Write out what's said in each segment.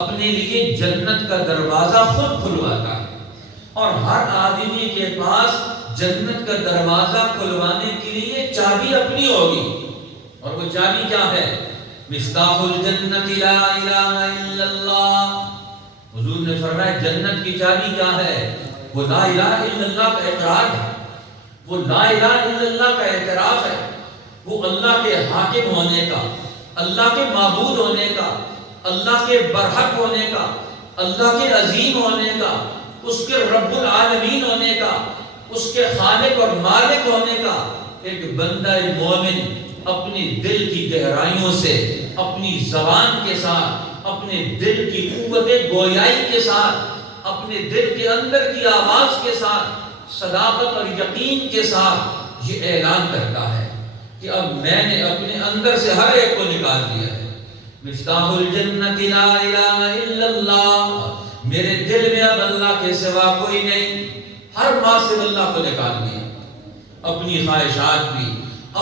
اپنے لیے جنت کا دروازہ خود کھلواتا ہے، اور ہر آدمی کے پاس جنت کا دروازہ کھلوانے کے لیے چابی اپنی ہوگی، اور وہ چابی کیا ہے؟ مفتاح الجنت لا الہ الا اللہ۔ حضور نے فرمایا جنت کی چابی کیا ہے؟ وہ لا الہ الا اللہ کا اقرار ہے، وہ لا الہ الا اللہ کا اعتراف ہے، وہ اللہ کے حاکم ہونے کا، اللہ کے معبود ہونے کا، اللہ کے برحق ہونے کا، اللہ کے عظیم ہونے کا، اس کے رب العالمین ہونے کا، اس کے خالق اور مالک ہونے کا ایک بندہ مومن اپنی دل کی گہرائیوں سے، اپنی زبان کے ساتھ، اپنے دل کی قوت گویائی کے ساتھ، اپنے دل کے اندر کی آواز کے ساتھ، صداقت اور یقین کے ساتھ یہ اعلان کرتا ہے کہ اب میں نے اپنے اندر سے ہر ایک کو نکال دیا ہے۔ مفتاح الجنت لا الہ الا اللہ، میرے دل میں اب اللہ کے سوا کوئی نہیں، ہر بات سے اللہ کو نکال دیا، اپنی خواہشات بھی،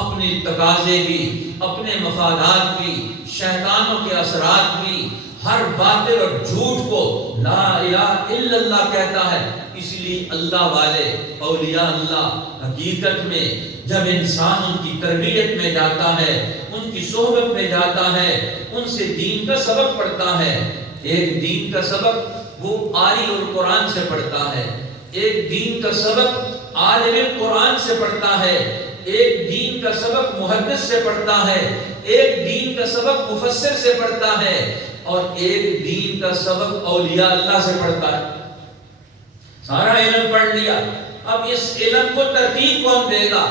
اپنے تقاضے بھی، اپنے مفادات بھی، شیطانوں کے اثرات بھی، ہر باطل اور جھوٹ کو لا الہ الا اللہ کہتا ہے۔ اس لیے اللہ والے اولیاء اللہ حقیقت میں جب انسان ان کی تربیت میں جاتا ہے، ان کی صحبت میں جاتا ہے، ان سے دین کا سبق پڑھتا ہے، ایک دین کا سبق وہ آری اور قرآن سے پڑھتا ہے، ایک دین کا سبق عالم قرآن سے پڑھتا ہے، ایک دین کا سبق محدث سے پڑھتا ہے، ایک دین کا سبق مفسر سے پڑھتا ہے، اور ایک دین کا سبق اولیاء اللہ سے پڑھتا ہے۔ سارا علم پڑھ لیا، اب اس علم کو ترتیب کون دے گا؟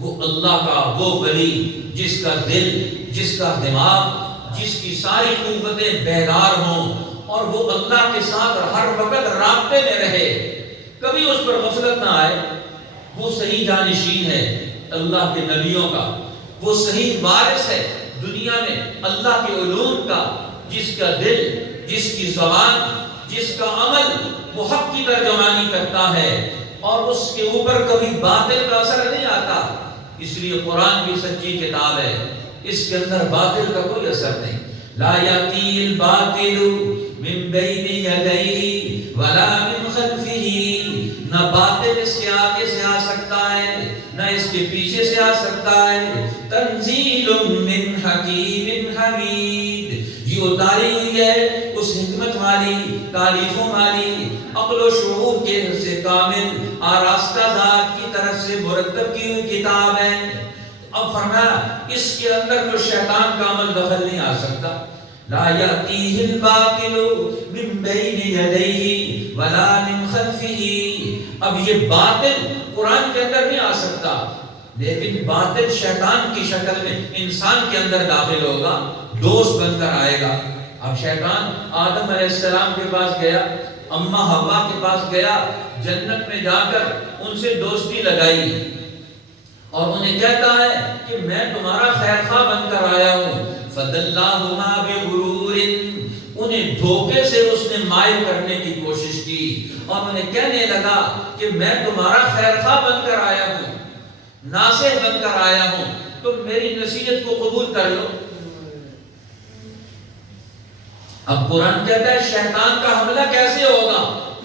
وہ اللہ کا وہ ولی جس کا دل، جس کا دماغ، جس کی ساری قوتیں بیدار ہوں، اور وہ اللہ کے ساتھ ہر وقت رابطے میں رہے، کبھی اس پر غفلت نہ آئے۔ وہ صحیح جانشین ہے اللہ کے نبیوں کا، وہ صحیح وارث ہے دنیا میں اللہ کے علوم کا، جس کا دل، جس کی زبان، جس کا عمل وہ حق کی ترجمانی کرتا ہے، اور اس کے اوپر کبھی باطل کا اثر نہیں آتا۔ اس لیے قرآن بھی سچی کتاب ہے، اس کے اندر باطل کا کوئی اثر نہیں۔ لا یأتی الباطل من بین یدیہ ولا من خلفہ، نہ باطل اس کے آگے سے آ سکتا ہے، نہ اس کے پیچھے سے آ سکتا ہے۔ تنزیل من حکیم حمید، یہ اتاری ہوئی ہے اس حکمت والی، تعریفوں والی، عقل و شعور کے سے کامل آراستہ ذات کی طرف سے مرتب کی ہوئی کتاب ہے۔ اب فرمایا اس کے اندر جو شیطان کا عمل دخل نہیں آ سکتا۔ لا یأتیہ الباطل من بین یدیہ ولا من خلفہ، اب یہ باطل قرآن کے اندر نہیں آ سکتا، لیکن باطل شیطان کی شکل میں انسان کے اندر داخل ہوگا، دوست بن کر آئے گا۔ اب شیطان آدم علیہ السلام کے پاس گیا، اماں حوا کے پاس گیا، جنت میں جا کر ان سے دوستی لگائی، اور انہیں کہتا ہے کہ میں تمہارا خیر خواہ بن کر آیا ہوں۔ فَدَلَّاهُمَا بِغُرُورٍ، انہیں دھوکے سے اس نے مائل کرنے کی کوشش کی، اور انہیں کہنے لگا کہ میں تمہارا خیر خواہ بن کر آیا ہوں، ناصح بن کر آیا ہوں، تم میری نصیحت کو قبول کر لو۔ اب قرآن کہتا ہے شیطان کا حملہ کیسے ہوگا؟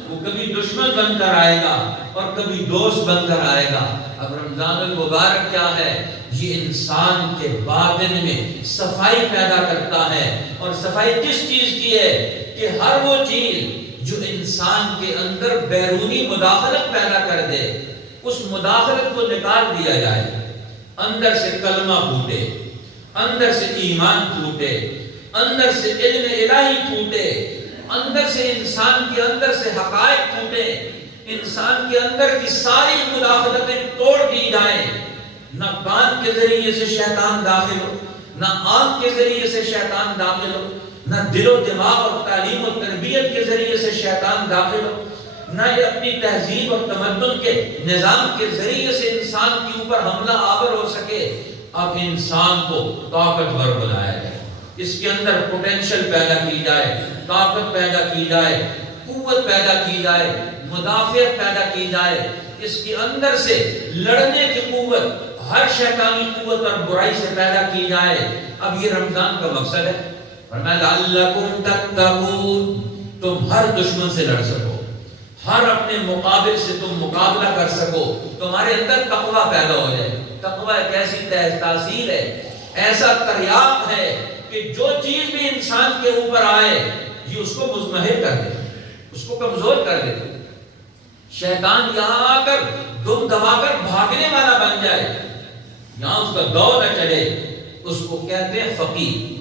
وہ کبھی دشمن بن کر آئے گا اور کبھی دوست بن کر آئے گا۔ اب رمضان المبارک کیا ہے؟ یہ انسان کے باطن میں صفائی پیدا کرتا ہے، اور صفائی کس چیز کی ہے؟ کہ ہر وہ چیز جو انسان کے اندر بیرونی مداخلت پیدا کر دے، اس مداخلت کو نکال دیا جائے، اندر سے کلمہ پھوٹے، اندر سے ایمان پھوٹے، اندر سے علم الہی پھوٹے، اندر سے انسان کے اندر سے حقائق پھوٹے، انسان کے اندر کی ساری مداخلتیں توڑ دی جائیں، نہ کان کے ذریعے سے شیطان داخل ہو، نہ آنکھ کے ذریعے سے شیطان داخل ہو، نہ دل و دماغ اور تعلیم و تربیت کے ذریعے سے شیطان داخل ہو، نہ یہ اپنی تہذیب اور تمدن کے نظام کے ذریعے سے انسان کے اوپر حملہ آور ہو سکے۔ اب انسان کو طاقتور بنایا جائے، اس کے اندر پوٹینشل پیدا کی جائے، طاقت پیدا کی جائے، قوت پیدا کی جائے، مدافعت پیدا کی جائے، اس کے اندر سے لڑنے کی قوت، ہر شیطانی قوت اور برائی سے پیدا کی جائے۔ اب یہ رمضان کا مقصد ہے، فرمایا لعلکم تتقون، تم ہر دشمن سے لڑ سکو، ہر اپنے مقابل سے تم مقابلہ کر سکو، تمہارے اندر تقویٰ پیدا ہو جائے۔ تقویٰ ایک ایسی تحصیل ہے، ایسا تریاق ہے کہ جو چیز بھی انسان کے اوپر آئے یہ اس کو مضمحل کر دے، اس کو کمزور کر دے۔ شیطان یہاں آ کر دم دبا کر بھاگنے والا بن جائے، یہاں اس کا دور نہ چلے، اس کو کہتے ہیں فقیہ۔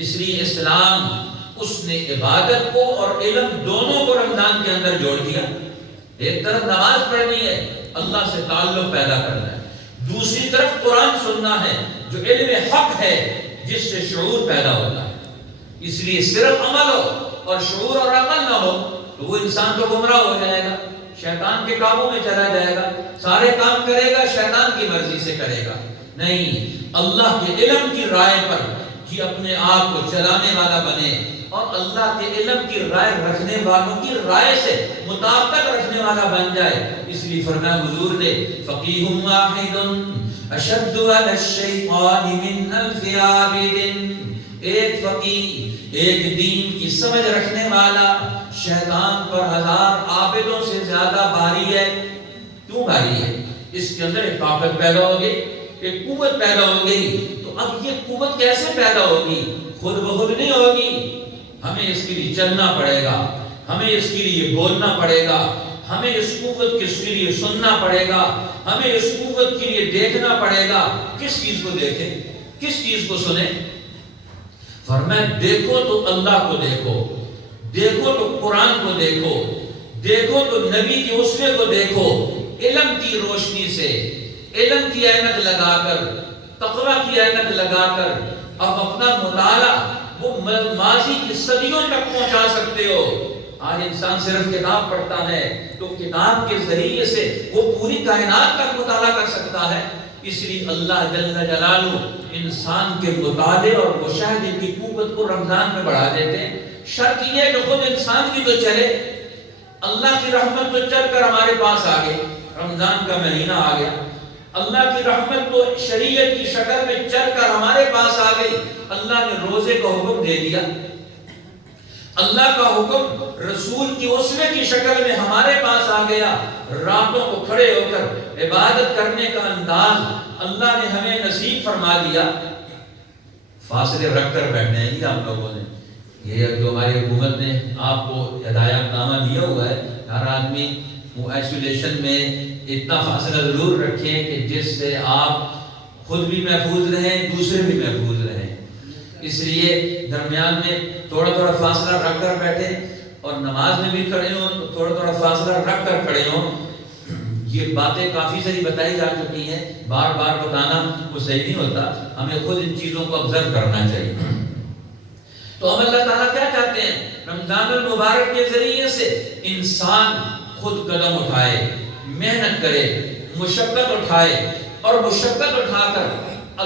اس لیے اسلام اس نے عبادت کو اور علم دونوں کو رمضان کے اندر جوڑ دیا۔ ایک طرف نماز پڑھنی ہے، اللہ سے تعلق پیدا کرنا ہے، دوسری طرف قرآن سننا ہے جو علم حق ہے جس سے شعور پیدا ہوتا ہے۔ اس لیے صرف عمل ہو اور شعور اور عقل نہ ہو تو وہ انسان تو گمراہ ہو جائے گا، شیطان کے قابو میں چلا جائے گا، سارے کام کرے گا شیطان کی مرضی سے کرے گا۔ نہیں، اللہ کے علم کی رائے پر یہ اپنے آپ کو چلانے والا بنے اور اللہ کے علم کی رائے رکھنے والوں کی رائے سے مطابقت رکھنے والا بن جائے۔ اس لیے فرمایا حضور نے فقیہ واحد اشد علی الشیطان من الف عابد، ایک فقیہ، ایک دین کی سمجھ رکھنے والا شیطان پر 1000 عابدوں سے زیادہ بھاری ہے۔ کیوں بھاری ہے؟ اس کے اندر ایک طاقت پیدا ہوگی، ایک قوت پیدا ہوگی۔ تو اب یہ قوت کیسے پیدا ہوگی؟ خود بخود نہیں ہوگی، ہمیں اس کے لیے چلنا پڑے گا، ہمیں اس کے لیے بولنا پڑے گا، ہمیں اس قوت کے لیے سننا پڑے گا، ہمیں اس قوت کے لیے دیکھنا پڑے گا۔ کس چیز کو دیکھیں، کس چیز کو سنیں؟ فرمایا دیکھو تو اللہ کو دیکھو، دیکھو تو قرآن کو دیکھو، دیکھو تو نبی کے اسوے کو دیکھو، علم کی روشنی سے، علم کی عینک لگا کر، تقویٰ کی عینک لگا کر اب اپنا مطالعہ وہ ماضی کی صدیوں تک پہنچا سکتے ہو۔ آج انسان صرف کتاب پڑھتا ہے تو کتاب کے ذریعے سے وہ پوری کائنات تک مطالعہ کر سکتا ہے۔ اس لیے اللہ جل جلالہ انسان کے مطالعے اور مشاہدے کی قوت کو رمضان میں بڑھا دیتے ہیں۔ شرط یہ ہے کہ خود انسان کی تو چلے، اللہ کی رحمت تو چل کر ہمارے پاس آ گئی، رمضان کا مہینہ آ گیا، اللہ کی رحمت تو شریعت کی شکل میں چل کر ہمارے پاس آ گئی، اللہ نے روزے کا حکم دے دیا، اللہ کا حکم رسول کی اسوے کی شکل میں ہمارے پاس آ گیا، راتوں کو کھڑے ہو کر عبادت کرنے کا انداز اللہ نے ہمیں نصیب فرما دیا۔ فاصلے رکھ کر بیٹھنے ہیں ہم لوگوں نے، یہ جو ہماری حکومت نے آپ کو ہدایت نامہ دیا ہوا ہے، ہر آدمی وہ ایسولیشن میں اتنا فاصلہ ضرور رکھیں کہ جس سے آپ خود بھی محفوظ رہیں، دوسرے بھی محفوظ رہیں۔ اس لیے درمیان میں تھوڑا تھوڑا فاصلہ رکھ کر بیٹھیں، اور نماز میں بھی کھڑے ہوں تو تھوڑا تھوڑا فاصلہ رکھ کر کھڑے ہوں۔ یہ باتیں کافی ساری بتائی جا چکی ہیں، بار بار بتانا وہ صحیح نہیں ہوتا، ہمیں خود ان چیزوں کو آبزرو کرنا چاہیے۔ تو ہم اللہ تعالیٰ کیا چاہتے ہیں؟ رمضان المبارک کے ذریعے سے انسان خود قدم اٹھائے، محنت کرے، مشقت اٹھائے، اور مشقت اٹھا کر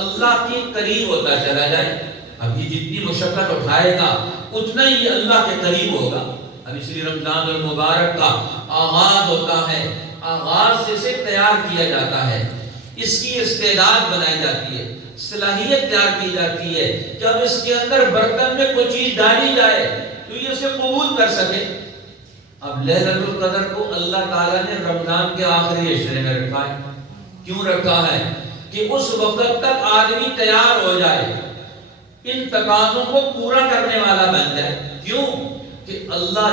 اللہ کے قریب ہوتا چلا جائے۔ اب یہ جتنی مشقت اٹھائے گا اتنا ہی اللہ کے قریب ہوگا۔ اب اس لیے رمضان المبارک کا آغاز ہوتا ہے، آغاز سے اسے تیار کیا جاتا ہے، اس کی استعداد بنائی جاتی ہے، صلاحیت تیار کی جاتی ہے کہ اب اس کے اندر برتن میں کوئی چیز ڈالی جائے تو یہ اسے قبول کر سکے۔ اب لیلۃ القدر کو اللہ تعالیٰ نے رمضان کے آخری عشرے میں رکھا ہے۔ کیوں رکھا ہے؟ کہ اس وقت تک آدمی تیار ہو جائے، ان تقاضوں کو پورا کرنے والا بن جائے۔ کیوں؟ کہ اللہ